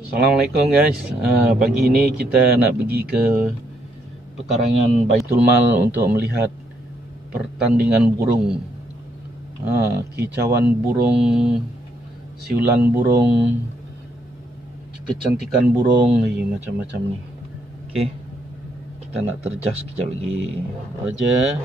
Assalamualaikum guys. Pagi ini kita nak pergi ke pekarangan Baitul Mal untuk melihat pertandingan burung. Kicauan burung, siulan burung, kecantikan burung, macam-macam ni. Okey. Kita nak terjas sekejap lagi. Aja.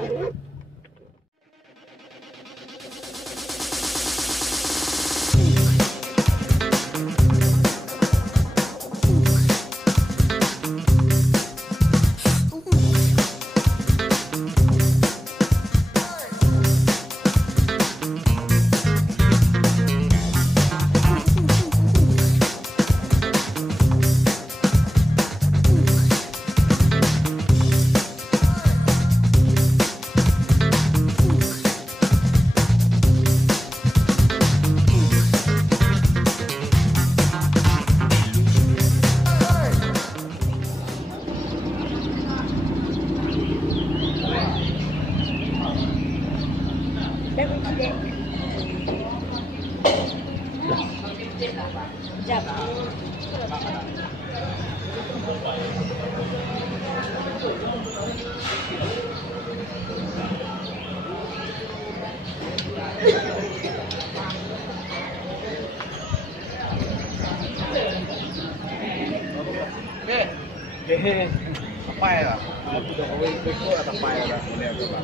Sampai lah. Aku dah kawin ikut dah sampai lah. Boleh aku lah.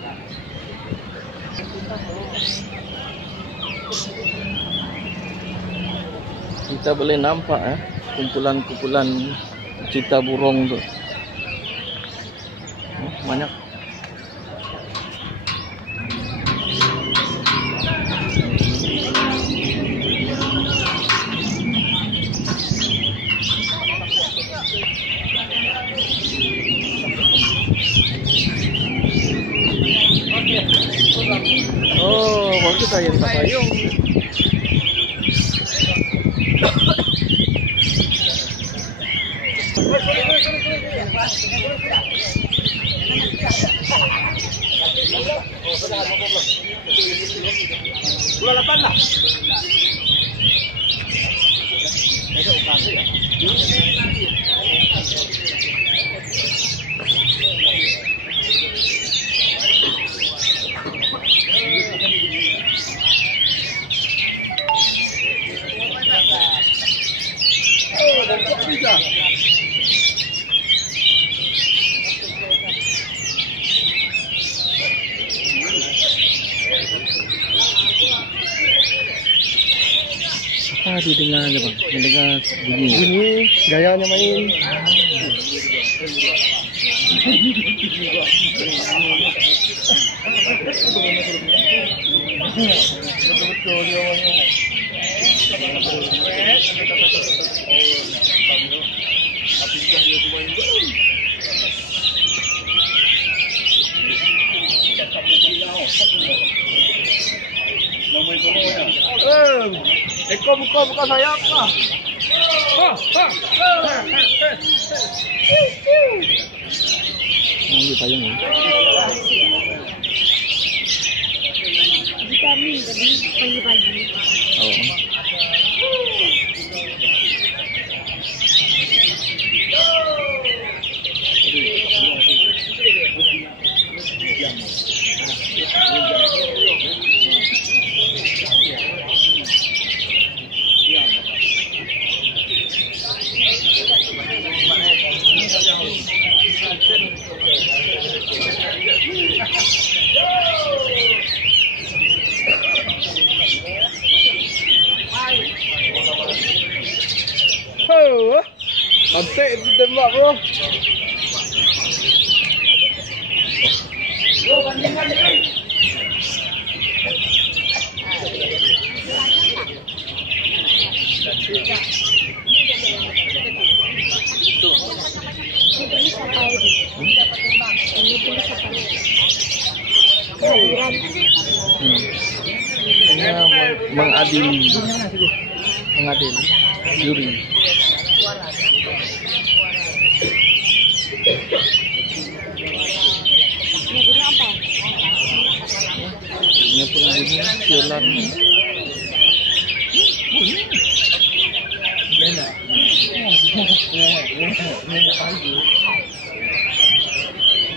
Kita boleh nampak kumpulan-kumpulan cita burung tu. Banyak. Oh, bagus saya tak payung. Bulan 8 lah. Besok operasi ya. Apa didengarnya bang? Mendengar bunyi. Bunyi, gayanya main. Betul dia orangnya. Ekor buka sayap lah. Ambil payung ni. Vitamin tadi pagi-pagi. Oh. Cantik tu tembak bro. Mengadil juri. Ini pun bunyi siulan.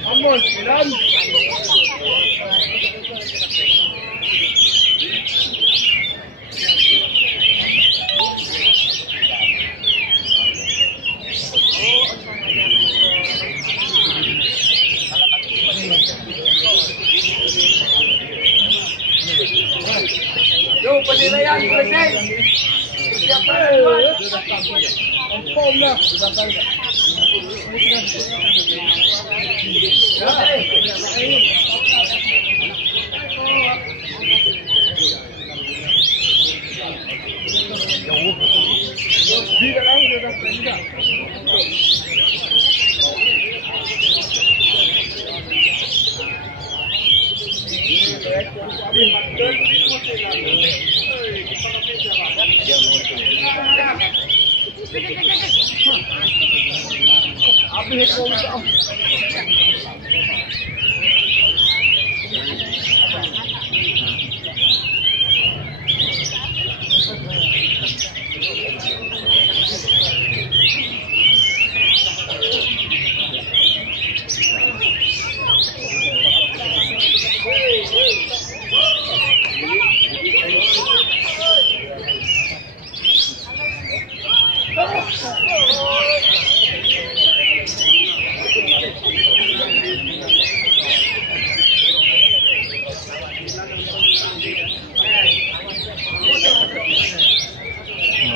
Ambon, 9. Yo, penilaian selesai. Siapa yang buat? Confirm dah.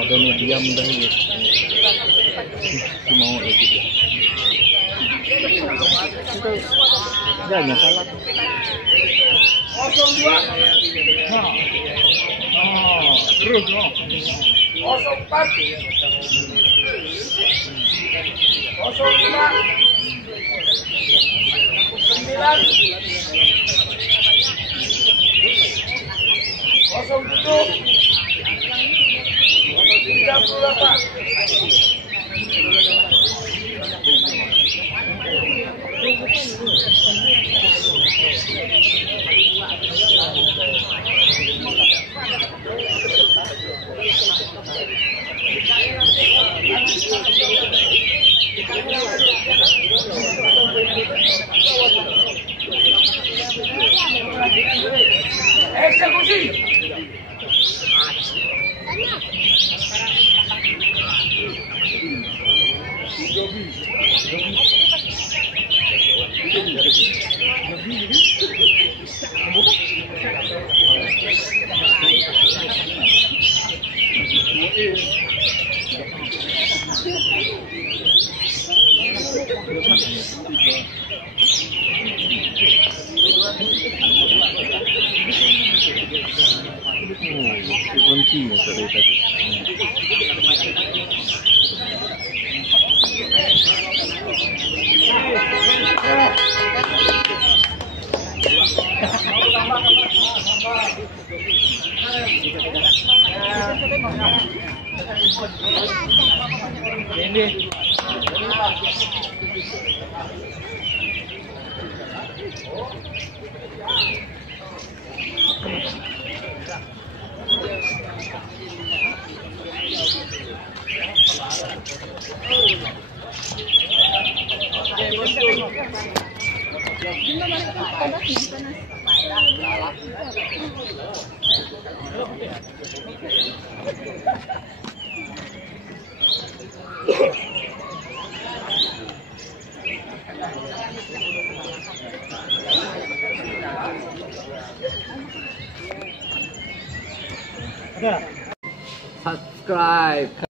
Ada ni diam dah ni. Mau lagi dia. Jangan salah. 02. Terus no. 04. 38. Eksekusi. Berhenti masa dari tadi. Ini. Subscribe.